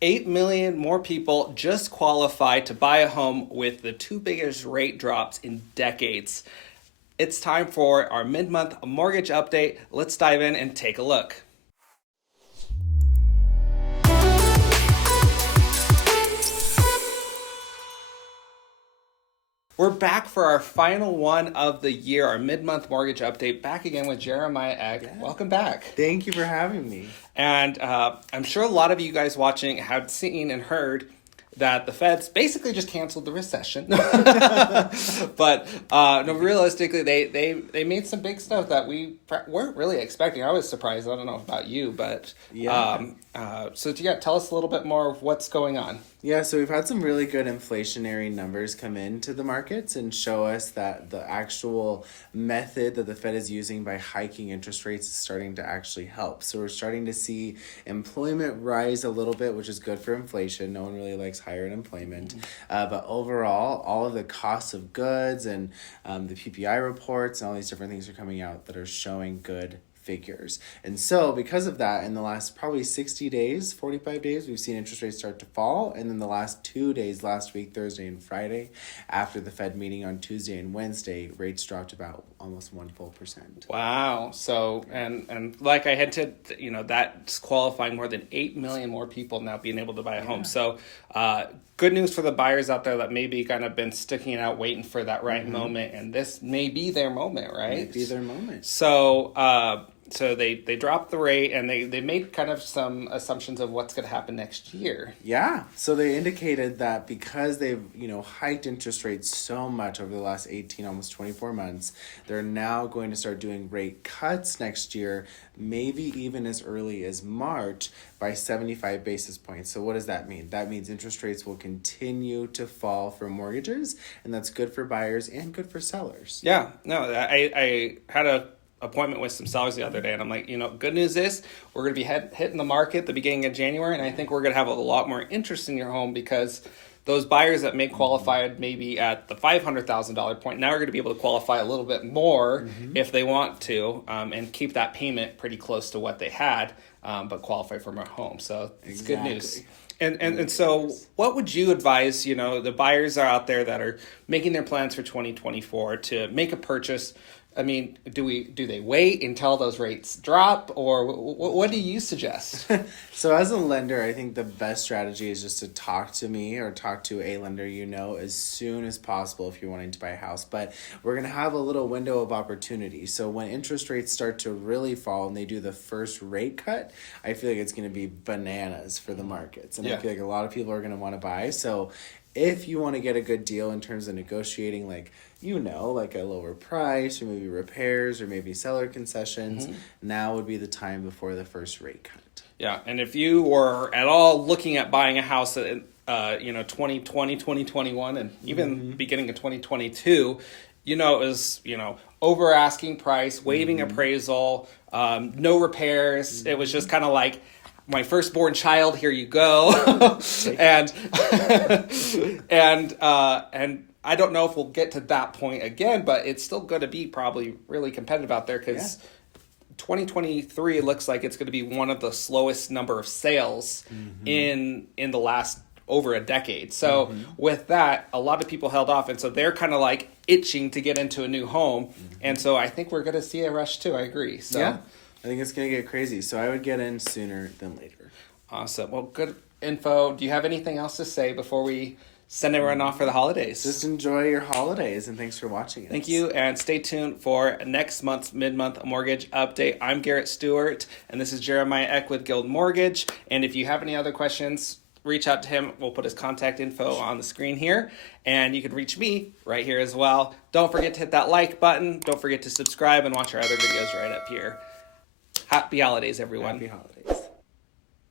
8 million more people just qualify to buy a home with the two biggest rate drops in decades. It's time for our mid-month mortgage update. Let's dive in and take a look. We're back for our final one of the year, our mid-month mortgage update. Back again with Jeremiah Eck. Yeah. Welcome back. Thank you for having me. And I'm sure a lot of you guys watching have seen and heard that the Feds basically just canceled the recession. But no, realistically, they made some big stuff that we weren't really expecting. I was surprised. I don't know about you, but yeah. So tell us a little bit more of what's going on. Yeah, so we've had some really good inflationary numbers come into the markets and show us that the actual method that the Fed is using by hiking interest rates is starting to actually help. So we're starting to see employment rise a little bit, which is good for inflation. No one really likes higher unemployment. But overall, all of the costs of goods and the PPI reports and all these different things are coming out that are showing good figures. And so because of that, in the last probably 60 days, 45 days, we've seen interest rates start to fall. And then the last 2 days, last week, Thursday and Friday, after the Fed meeting on Tuesday and Wednesday, rates dropped about almost 1 full percent. Wow. So, and like I hinted, that's qualifying more than 8 million more people now being able to buy a home. So, good news for the buyers out there that maybe kind of been sticking it out, waiting for that right moment. And this may be their moment, right? May be their moment. So they dropped the rate and they made kind of some assumptions of what's going to happen next year. Yeah. So they indicated that because they've, hiked interest rates so much over the last 18, almost 24 months, they're now going to start doing rate cuts next year, maybe even as early as March by 75 basis points. So what does that mean? That means interest rates will continue to fall for mortgages, and that's good for buyers and good for sellers. Yeah. No, I had a appointment with some sellers the other day, and I'm like, good news is we're going to be hitting the market at the beginning of January, and I think we're going to have a lot more interest in your home because those buyers that may qualify maybe at the $500,000 point now are going to be able to qualify a little bit more if they want to, and keep that payment pretty close to what they had, but qualify for a home. So it's good news. And so what would you advise, the buyers are out there that are making their plans for 2024 to make a purchase? I mean, do they wait until those rates drop, or what do you suggest? So as a lender, I think the best strategy is just to talk to me or talk to a lender as soon as possible if you're wanting to buy a house. But we're going to have a little window of opportunity. So when interest rates start to really fall and they do the first rate cut, I feel like it's going to be bananas for the markets. And I feel like a lot of people are going to want to buy. So if you want to get a good deal in terms of negotiating, like a lower price or maybe repairs or maybe seller concessions, now would be the time before the first rate cut. Yeah, and if you were at all looking at buying a house in 2020, 2021, and even beginning of 2022, it was, over asking price, waiving appraisal, no repairs. It was just kind of like, my firstborn child, here you go. and I don't know if we'll get to that point again, but it's still going to be probably really competitive out there because 2023 looks like it's going to be one of the slowest number of sales in the last over a decade. So with that, a lot of people held off, and so they're kind of like itching to get into a new home. And so I think we're going to see a rush too. I agree. So yeah, I think it's going to get crazy. So I would get in sooner than later. Awesome. Well, good info. Do you have anything else to say before we send everyone off for the holidays? Just enjoy your holidays, and thanks for watching us. Thank you, and stay tuned for next month's mid-month mortgage update. I'm Garrett Stewart, and this is Jeremiah Eck with Guild Mortgage. And if you have any other questions, reach out to him. We'll put his contact info on the screen here, and you can reach me right here as well. Don't forget to hit that like button. Don't forget to subscribe and watch our other videos right up here. Happy holidays, everyone. Happy holidays.